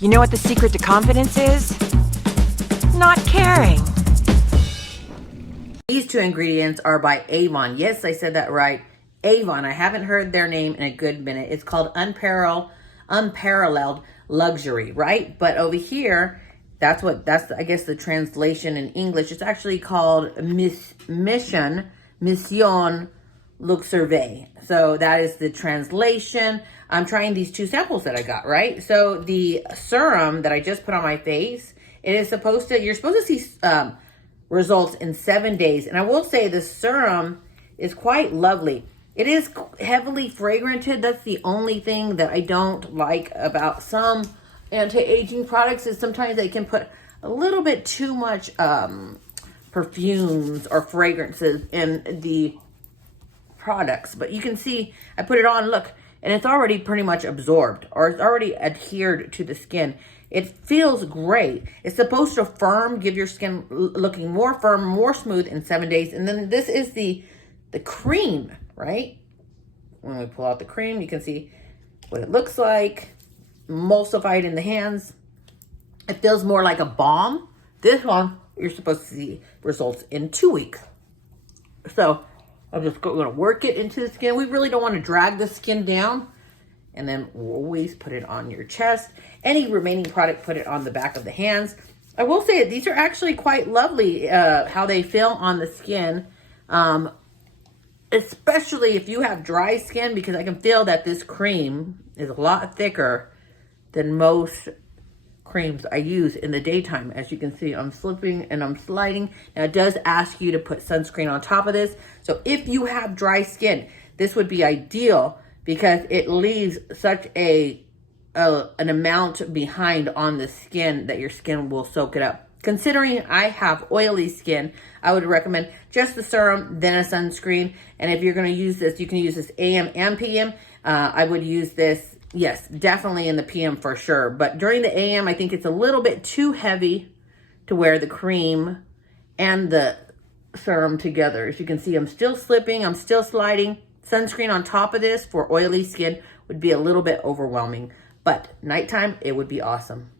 You know what the secret to confidence is? Not caring. These two ingredients are by Avon. Yes, I said that right. Avon. I haven't heard their name in a good minute. It's called Unparalleled Luxury, right? But over here, that's I guess the translation in English. It's actually called Mission Luxury. So that is the translation. I'm trying these two samples that I got, right? So the serum that I just put on my face, you're supposed to see results in 7 days. And I will say the serum is quite lovely. It is heavily fragranted. That's the only thing that I don't like about some anti-aging products, is sometimes they can put a little bit too much perfumes or fragrances in the products. But you can see I put it on, look, and it's already pretty much absorbed, or it's already adhered to the skin. It feels great. It's supposed to give your skin looking more firm, more smooth in 7 days. And then this is the cream, right? When we pull out the cream, you can see what it looks like, emulsified in the hands. It feels more like a balm. This one, you're supposed to see results in 2 weeks. So I'm just going to work it into the skin. We really don't want to drag the skin down. And then always put it on your chest. Any remaining product, put it on the back of the hands. I will say that these are actually quite lovely, how they feel on the skin. Especially if you have dry skin, because I can feel that this cream is a lot thicker than most creams I use in the daytime. As you can see, I'm slipping and I'm sliding. Now it does ask you to put sunscreen on top of this. So if you have dry skin, this would be ideal, because it leaves such an amount behind on the skin that your skin will soak it up. Considering I have oily skin, I would recommend just the serum, then a sunscreen. And if you're going to use this, you can use this AM and PM. I would use this, yes, definitely in the PM for sure. But during the AM, I think it's a little bit too heavy to wear the cream and the serum together. As you can see, I'm still slipping, I'm still sliding. Sunscreen on top of this for oily skin would be a little bit overwhelming. But nighttime, it would be awesome.